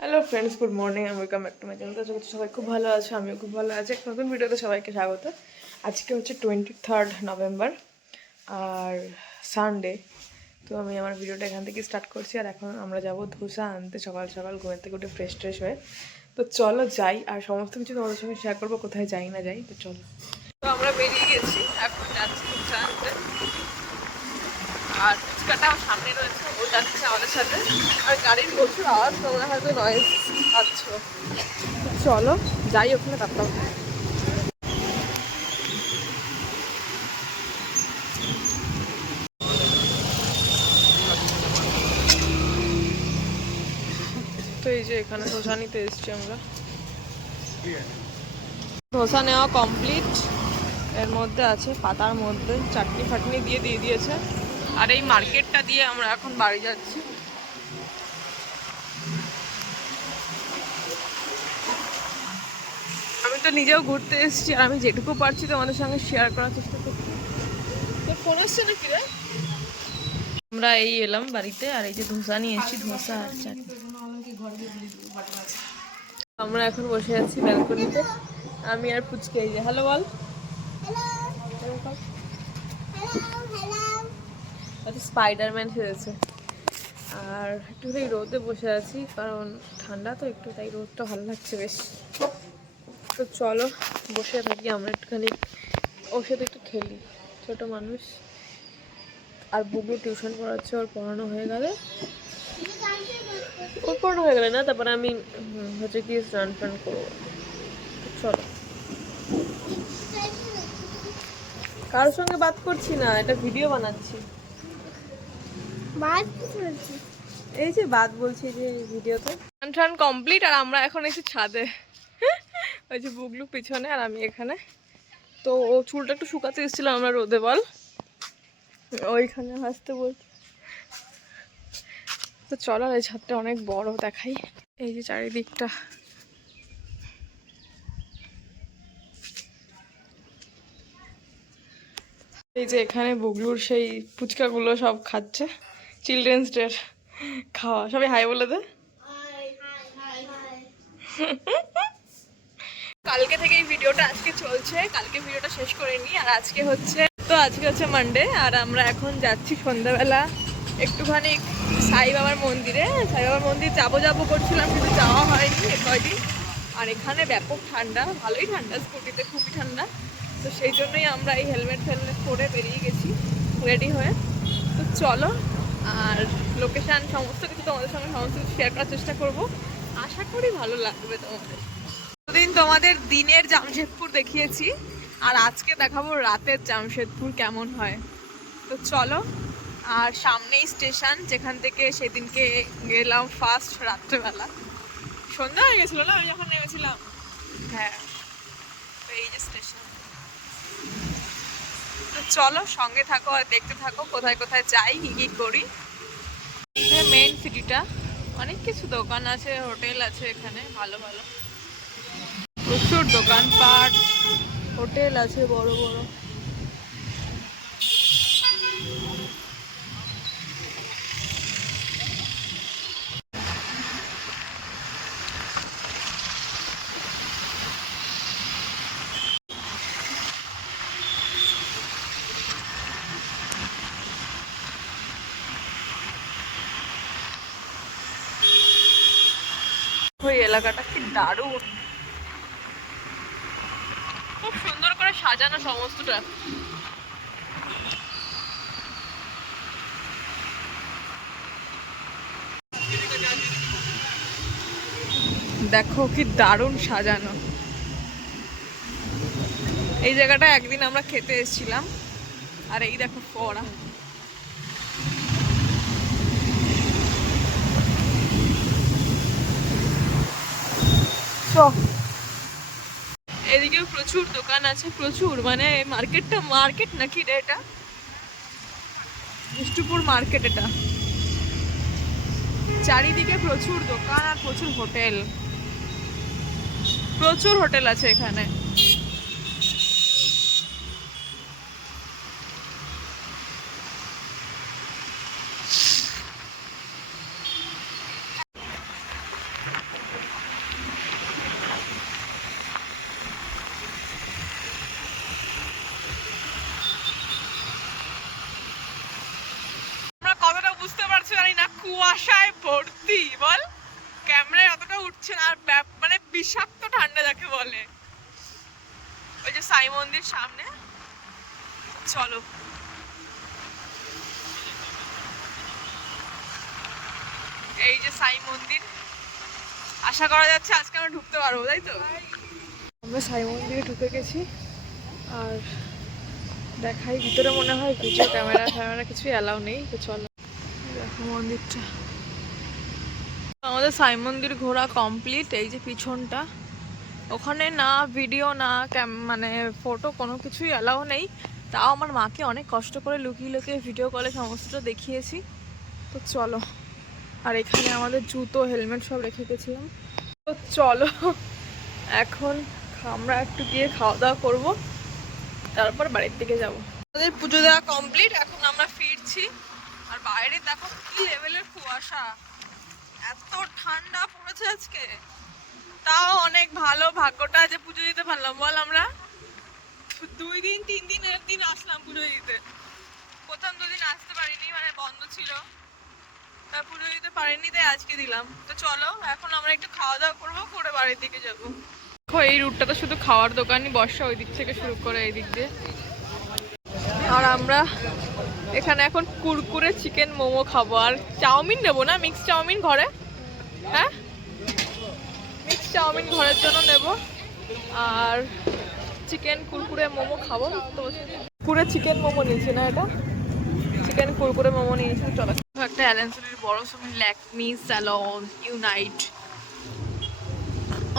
Hello friends good morning welcome back to my channel তো সবাই খুব ভালো আছে, আমিও খুব ভালো আছি। একটা নতুন ভিডিওতে সবাইকে স্বাগত। আজকে হচ্ছে টোয়েন্টি থার্ড নভেম্বর আর সানডে তো আমি আমার ভিডিওটা এখান থেকে স্টার্ট করছি, আর এখন আমরা যাব ধোসা আনতে সকাল সকাল, ঘুমের থেকে উঠে ফ্রেশ ট্রেশ হয়ে। তো চলো যাই, আর সমস্ত কিছু তোমাদের সঙ্গে শেয়ার করব, কোথায় যাই না যাই, তো চলো। তো আমরা বেরিয়ে গেছি, এখন যাচ্ছি আর ফুচকাটা সামনে রয়েছে, ও যাচ্ছে আমাদের সাথে। আর গাড়ির প্রচুর আওয়াজ তোমরা হয়তো নয়েজ পাচ্ছ। চলো, যাই ওখানে, তারপর। তো এই যে এখানে ধোসা নিতে এসছি আমরা। ধোসা নেওয়া কমপ্লিট এর মধ্যে আছে, পাতার মধ্যে, চাটনি ফাটনি দিয়ে দিয়ে দিয়েছে। আর এই মার্কেটটা দিয়ে আমরা এখন বাড়ি যাচ্ছি। আমি তো নিজেও ঘুরতে এসেছি আর আমি যেটুকু পারছি তোমাদের সঙ্গে শেয়ার করার চেষ্টা করছি। তোর ফোন আসছে নাকি রে? আমরা এই এলাম বাড়িতে আর এই যে ধোসা নিয়ে এসেছি, ধোসা আর চাটনি আমরা এখন বসে আছি ব্যালকনিতে। আমি আর পুচকে, এই যে হ্যালো বল। আচ্ছা স্পাইডারম্যান সেরেছে আর একটু এই রোদে বসে আছি, কারণ ঠান্ডা তো একটু, তাই রোদটা ভালো লাগছে বেশ। তো চলো, বসে থাকি, আমরা একটুখানি ওর সাথে একটু খেলি। ছোট মানুষ। আর বুবু টিউশন পড়াচ্ছে, ওর পড়ানো হয়ে গেলে। ওর পড়ানো হয়ে গেলে না, তারপরে আমি হচ্ছে কি স্নান টান করব। চলো। কারোর সঙ্গে বাদ করছি না, এটা ভিডিও বানাচ্ছি। এই যে বাদ বলছি যে ভিডিওতে। টান কমপ্লিট আর আমরা এখন এসে ছাদে। ওই যে বুগলু পিছনে আর আমি এখানে। তো ও চুলটা একটু শুকাতে এসেছিলাম আমরা রোদে বল। ওইখানে হাসতে বল তো চলো আর এই ছাদটা অনেক বড় দেখাই। এই যে চারিদিকটা। এই যে এখানে বুগলুর সেই ফুচকাগুলো সব খাচ্ছে। চিলড্রেন্স ডের খাওয়া। সবাই হাই বলে দে। কালকে থেকে এই ভিডিওটা আজকে চলছে। কালকে ভিডিওটা শেষ করে নি। আর আজকে হচ্ছে, তো আজকে হচ্ছে মানডে আর আমরা এখন যাচ্ছি সন্ধ্যাবেলা একটুখানি সাই বাবার মন্দিরে। সাই বাবার মন্দির যাব যাব করছিলাম, কিন্তু যাওয়া হয়নি কয়দিন আর এখানে ব্যাপক ঠান্ডা, ভালোই ঠান্ডা, স্কুটিতে খুবই ঠান্ডা। তো সেই জন্যই আমরা এই হেলমেট ফেলমেট পরে বেরিয়ে গেছি, রেডি হয়ে। তো চলো আর লোকেশান সমস্ত কিছু তোমাদের সঙ্গে সমস্ত কিছু শেয়ার করার চেষ্টা করব। আশা করি ভালো লাগবে তোমাদের। দিন তোমাদের দিনের জামশেদপুর দেখিয়েছি, আর আজকে দেখাবো রাতের জামশেদপুর কেমন হয়। তো চলো, আর সামনেই স্টেশন যেখান থেকে সেদিনকে গেলাম ফার্স্ট রাত্রেবেলা। সন্ধ্যা হয়ে গেছিল না? আমি যখন নেমেছিলাম। হ্যাঁ এই যে স্টেশন চলো সঙ্গে থাকো আর দেখতে থাকো কোথায় কোথায় যাই, কি কি করি। মেন সিটিটা অনেক কিছু দোকান আছে, হোটেল আছে এখানে, ভালো ভালো। প্রচুর দোকানপাট, হোটেল আছে বড় বড় ওই এলাকাটা কি দারুণ। খুব সুন্দর করে সাজানো সমস্তটা। দেখো কি দারুণ সাজানো। এই জায়গাটা একদিন আমরা খেতে এসেছিলাম। আর এই দেখো ফোড়া চল এদিকেও প্রচুর দোকান আছে, প্রচুর মানে মার্কেটটা, মার্কেট নাকি রে এটা? বিষ্ণুপুর মার্কেট এটা। চারিদিকে প্রচুর দোকান আর প্রচুর হোটেল। প্রচুর হোটেল আছে এখানে। কুয়াশায় ভর্তি বল। ক্যামেরায় অতটা উঠছে না আর ব্যাপ- মানে বিষাক্ত ঠান্ডা যাকে বলে। ওই যে সাই মন্দির সামনে। চলো। এই যে সাই মন্দির আশা করা যাচ্ছে আজকে আমরা ঢুকতে পারব তাই তো? আমরা সাই মন্দিরে ঢুকে গেছি আর দেখাই ভিতরে মনে হয় ভিডিও ক্যামেরা ফ্যামেরা কিছুই অ্যালাউ নেই তো চলো। দেখো মন্দিরটা আমাদের সাই মন্দির ঘোরা কমপ্লিট এই যে পিছনটা। ওখানে না ভিডিও না মানে ফটো কোনো কিছুই অ্যালাউ নেই। তাও আমার মাকে অনেক কষ্ট করে লুকিয়ে লুকিয়ে ভিডিও কলে সমস্তটা দেখিয়েছি। তো চলো, আর এখানে আমাদের জুতো হেলমেট সব রেখে গেছিলাম। তো চলো, এখন আমরা একটু গিয়ে খাওয়া দাওয়া করব। তারপর বাড়ির দিকে যাব। আমাদের পুজো দেওয়া কমপ্লিট এখন আমরা ফিরছি। আর বাইরে দেখো কি লেভেলের কুয়াশা। এত ঠান্ডা পড়েছে আজকে। তাও অনেক ভালো ভাগ্যটা যে পুজো দিতে পারলাম। বল আমরা। দুই দিন, তিন দিন এর দিন আসলাম পুজো দিতে। প্রথম দুদিন আসতে পারিনি মানে বন্ধ ছিল। তা পুজো দিতে পারিনি, তাই আজকে দিলাম। তো চলো, এখন আমরা একটু খাওয়া দাওয়া করব, করে বাড়ির দিকে যাব। দেখো, এই রুটটা তো শুধু খাওয়ার দোকানই, বর্ষা ওই দিক থেকে শুরু করে এই দিক দিয়ে। আর আমরা এখানে এখন কুরকুরে, চিকেন, মোমো খাব। আর চাউমিন নেব না? মিক্স চাউমিন ঘরে? হ্যাঁ? মিক্স চাউমিন ঘরের জন্য নেব। আর চিকেন, কুরকুরে, মোমো খাব। তো কুরকুরে, চিকেন, মোমো নিয়েছি না এটা? চিকেন, কুরকুরে, মোমো নিয়েছি। চলো। একটা অ্যালেন্সের বড় সময় ল্যাকমি, স্যালন, ইউনাইট।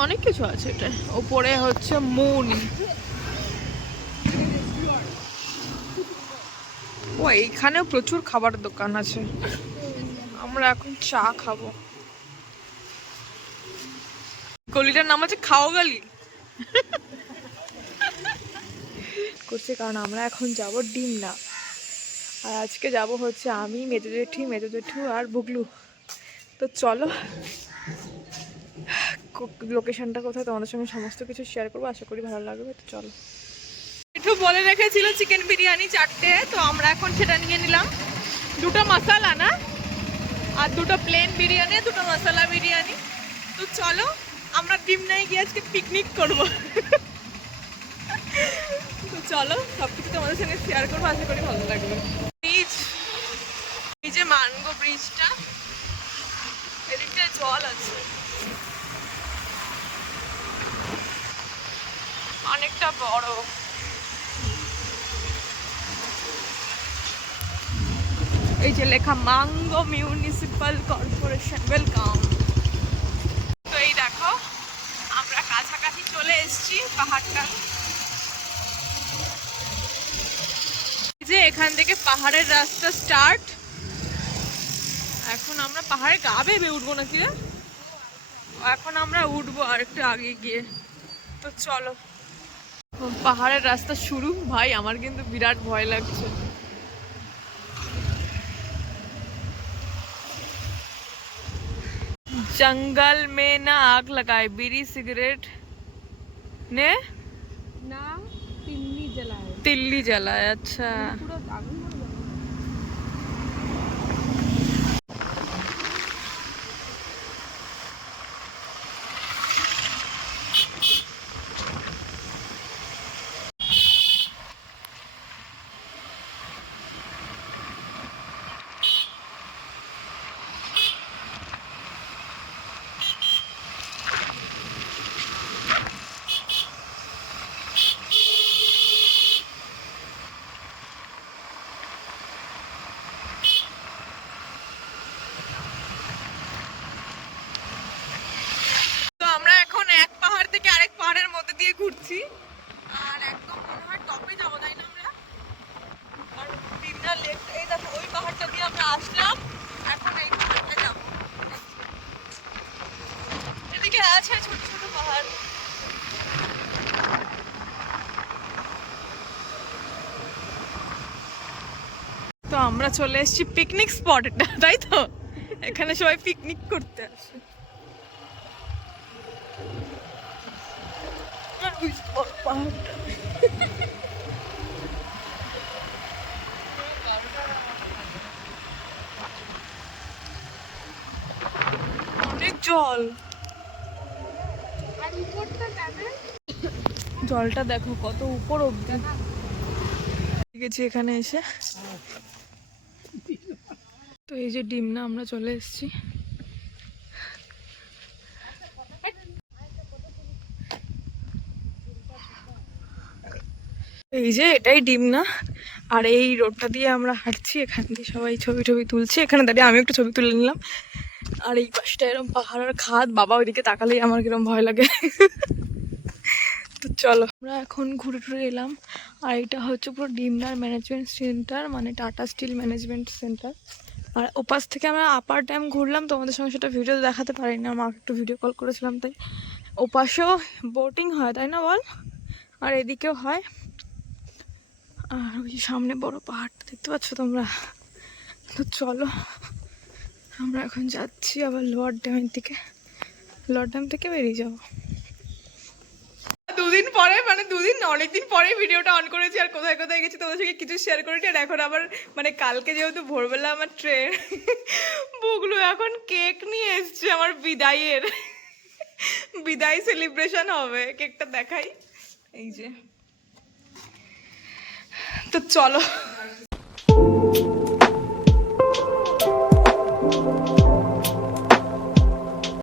অনেক কিছু আছে এটা। ওপরে হচ্ছে মুন। ও, এইখানেও প্রচুর খাবার দোকান আছে। আমরা এখন চা খাব। গলিটার নাম আছে খাও গলি। করছে কারণ আমরা এখন যাব ডিম না আর আজকে যাব হচ্ছে আমি, মেজো জেঠি, মেজো জেঠু আর বুগলু। তো চলো, লোকেশনটা কোথায় তোমাদের সঙ্গে সমস্ত কিছু শেয়ার করব। আশা করি ভালো লাগবে, তো চলো। একটু বলে রেখেছিল চিকেন বিরিয়ানি চারটে, তো আমরা এখন সেটা নিয়ে নিলাম। দুটো মশালা না? আর দুটো প্লেন বিরিয়ানি, দুটো মশলা বিরিয়ানি। তো চলো, আমরা ডিম নাই গিয়ে আজকে পিকনিক করব। তো চলো সব কিছু তোমাদের সঙ্গে শেয়ার করব, আশা করি ভালো লাগবে। ব্রিজ এই যে মানগো ব্রিজটা এদিকটা জল আছে। অনেকটা বড়। এই যে লেখা মাঙ্গো মিউনিসিপাল কর্পোরেশন ওয়েলকাম তো এই দেখো, আমরা কাছাকাছি চলে এসেছি পাহাড়টা। যে এখান থেকে পাহাড়ের রাস্তা স্টার্ট এখন আমরা পাহাড়ে গা ভেবে উঠবো নাকি রে? এখন আমরা উঠবো আর একটু আগে গিয়ে। তো চলো। পাহাড়ের রাস্তা শুরু। ভাই, আমার কিন্তু বিরাট ভয় লাগছে। जंगल में ना आग लगाए बीड़ी सिगरेट ने? ना तिल्ली जलाया तिल्ली जलाया अच्छा। ঘুরছি আর একদম মনে হয় টপে যাব, তাই না আমরা? আর বিমনা লেক এই দেখো, ওই পাহাড়টা দিয়ে আমরা আসলাম। এখন এই পাহাড়টা যাব। এদিকে আছে ছোট ছোট পাহাড়। তো আমরা চলে এসেছি পিকনিক স্পট তাই তো? এখানে সবাই পিকনিক করতে আসে। পাহাড়টা জল। জলটা দেখো কত উপর অব্দি গেছি এখানে এসে। তো এই যে ডিম না, আমরা চলে এসেছি। এই যে এটাই ডিম না? আর এই রোডটা দিয়ে আমরা হাঁটছি, এখান দিয়ে সবাই ছবি ছবি তুলছে। এখানে দাঁড়িয়ে আমি একটু ছবি তুলে নিলাম। আর এই পাশটা এরকম পাহাড়ের খাদ, বাবা ওইদিকে তাকালেই আমার কিরম ভয় লাগে। তো চলো, আমরা এখন ঘুরে টুরে এলাম। আর এটা হচ্ছে পুরো ডিমনার ম্যানেজমেন্ট সেন্টার মানে টাটা স্টিল ম্যানেজমেন্ট সেন্টার। আর ওপাশ থেকে আমরা আপার ড্যাম ঘুরলাম। তোমাদের সঙ্গে সেটা ভিডিও দেখাতে পারি না মাকে একটু ভিডিও কল করেছিলাম, তাই। ওপাশেও বোটিং হয়, তাই না বল? আর এদিকেও হয়। আর ওই সামনে বড় পাহাড়টা দেখতে পাচ্ছ তোমরা? তো চলো, আমরা এখন যাচ্ছি আবার লোয়ার ড্যামের দিকে। লোয়ার ড্যাম থেকে বেরিয়ে যাব। দুদিন পরে মানে দুদিন অনেকদিন পরে ভিডিওটা অন করেছি আর কোথায় কোথায় গেছি, তোমাদের সঙ্গে কিছু শেয়ার করেছি আর এখন আবার মানে কালকে যেহেতু ভোরবেলা আমার ট্রেন বুগলু এখন কেক নিয়ে এসছে আমার বিদায়ের বিদায় সেলিব্রেশন হবে কেকটা দেখাই। এই যে। তো চলো।